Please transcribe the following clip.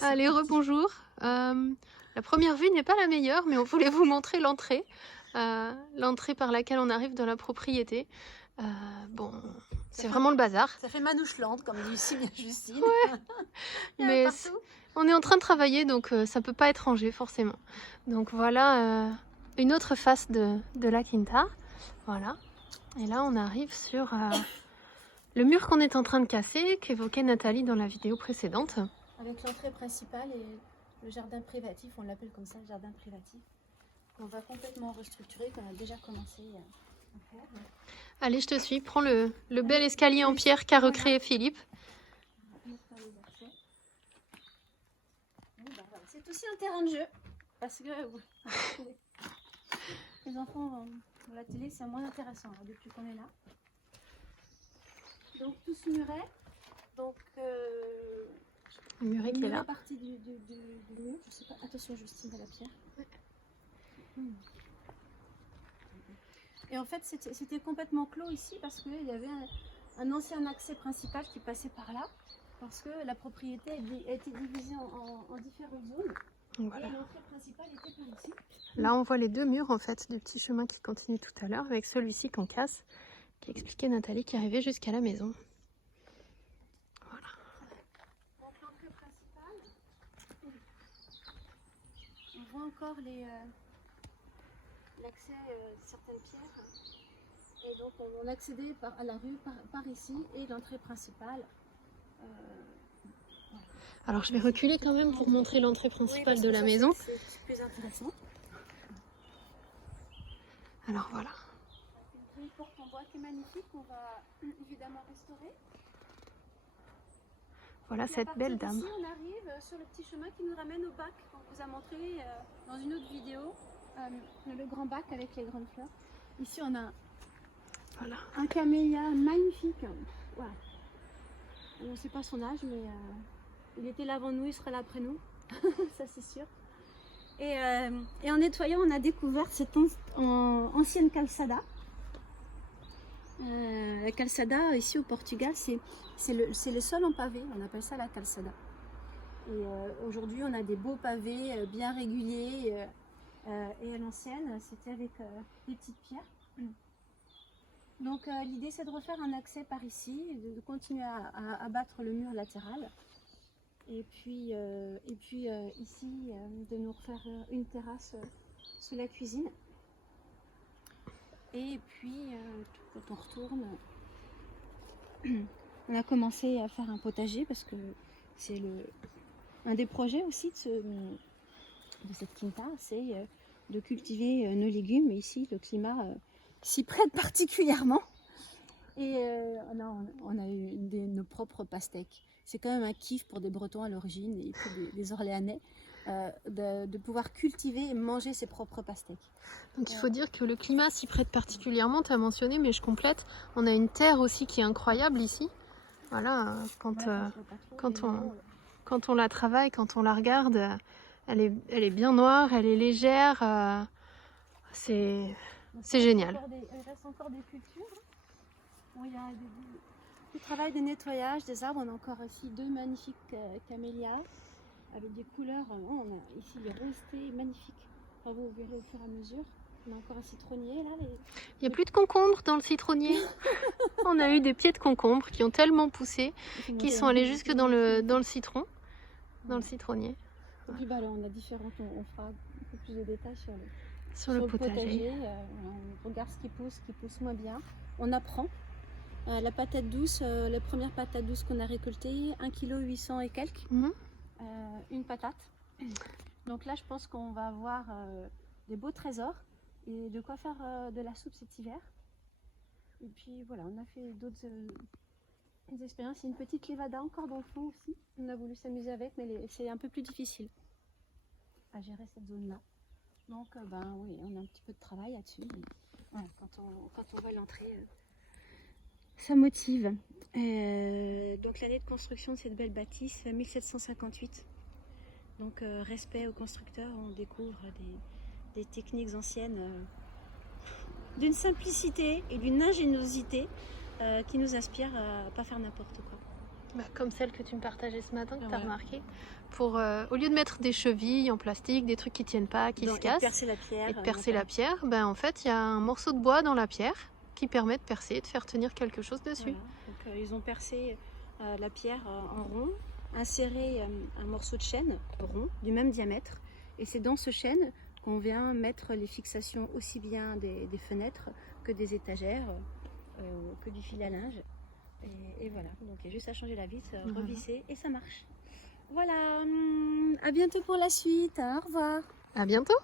Allez, rebonjour. La première vue n'est pas la meilleure, mais on voulait vous montrer l'entrée. L'entrée par laquelle on arrive dans la propriété. Bon, c'est vraiment le bazar. Ça fait Manouche-Land, comme dit ici bien Justine. Ouais. Mais on est en train de travailler, donc ça peut pas être rangé forcément. Donc voilà une autre face de la Quinta. Voilà. Et là, on arrive sur le mur qu'on est en train de casser, qu'évoquait Nathalie dans la vidéo précédente. Avec l'entrée principale et le jardin privatif, on l'appelle comme ça, le jardin privatif, qu'on va complètement restructurer, qu'on a déjà commencé à faire. Allez, je te suis. Prends le bel escalier en pierre qu'a recréé Philippe. C'est aussi un terrain de jeu, parce que les enfants à la télé, c'est moins intéressant hein, depuis qu'on est là. Donc tout ce muret, donc le muret qui est là. Partie du mur, je sais pas. Attention Justine à la pierre. Ouais. Et en fait c'était complètement clos ici parce qu'il y avait un ancien accès principal qui passait par là, parce que la propriété a été divisée en différentes zones. Voilà. Et l'entrée principale était par ici. Là on voit les deux murs en fait du petit chemin qui continue tout à l'heure, avec celui-ci qu'on casse, qui expliquait Nathalie, qui arrivait jusqu'à la maison. Voilà. Donc l'entrée principale, on voit encore l'accès de certaines pierres. Et donc on accédait à la rue par ici, et l'entrée principale. Alors je vais reculer quand même pour montrer l'entrée principale de la maison. C'est plus intéressant. Alors voilà. Une porte en bois qui est magnifique, qu'on va évidemment restaurer. Voilà cette belle dame. Ici, on arrive sur le petit chemin qui nous ramène au bac qu'on vous a montré dans une autre vidéo, le grand bac avec les grandes fleurs. Ici, on a un camélia magnifique. Voilà. On ne sait pas son âge, mais il était là avant nous, il sera là après nous, ça c'est sûr. Et en nettoyant, on a découvert cette ancienne calçada. La calçada, ici au Portugal, c'est le sol en pavé, on appelle ça la calçada. Et aujourd'hui, on a des beaux pavés bien réguliers. Et à l'ancienne, c'était avec des petites pierres. Donc l'idée, c'est de refaire un accès par ici, de continuer à battre le mur latéral. Et puis ici, de nous refaire une terrasse sous la cuisine. Et puis, quand on retourne, on a commencé à faire un potager parce que c'est un des projets aussi de cette quinta, c'est de cultiver nos légumes. Et ici, le climat s'y prête particulièrement. Et on a eu nos propres pastèques. C'est quand même un kiff pour des Bretons à l'origine et puis des Orléanais. De pouvoir cultiver et manger ses propres pastèques. Donc il faut dire que le climat s'y prête particulièrement, tu as mentionné, mais je complète, on a une terre aussi qui est incroyable ici. Voilà, quand on la travaille, quand on la regarde, elle est bien noire, elle est légère, c'est génial. Il reste encore des cultures, où il y a du travail de nettoyage des arbres. On a encore ici deux magnifiques camélias, avec des couleurs, on a ici les rosés magnifiques. Enfin, vous verrez au fur et à mesure. On a encore un citronnier là. Il n'y a plus de concombres dans le citronnier. On a eu des pieds de concombres qui ont tellement poussé qu'ils sont allés jusque dans le citron, dans le citronnier. Et puis bah, là, on a différentes, on fera un peu plus de détails sur le potager. On regarde ce qui pousse moins bien. On apprend. La patate douce, la première patate douce qu'on a récoltée, 1,8 kg et quelques. Une patate. Donc là, je pense qu'on va avoir des beaux trésors et de quoi faire de la soupe cet hiver. Et puis voilà, on a fait d'autres expériences. Il y a une petite lévada encore dans le fond aussi. On a voulu s'amuser avec, mais c'est un peu plus difficile à gérer cette zone-là. Donc oui, on a un petit peu de travail là-dessus. Voilà, quand on voit l'entrée, ça motive. Donc l'année de construction de cette belle bâtisse, 1758. Donc respect aux constructeurs, on découvre des techniques anciennes d'une simplicité et d'une ingéniosité qui nous inspirent à ne pas faire n'importe quoi. Comme celle que tu me partageais ce matin, que tu as Voilà. remarqué. Pour, au lieu de mettre des chevilles en plastique, des trucs qui tiennent pas, qui se Et de cassent, percer la pierre. et de percer la pierre, en fait, il y a un morceau de bois dans la pierre qui permet de percer et de faire tenir quelque chose dessus. Voilà. Donc, ils ont percé la pierre en rond, inséré un morceau de chêne rond du même diamètre, et c'est dans ce chêne qu'on vient mettre les fixations aussi bien des fenêtres que des étagères, que du fil à linge. Et voilà, donc il y a juste à changer la vis, revisser et ça marche. Voilà, à bientôt pour la suite, au revoir. À bientôt.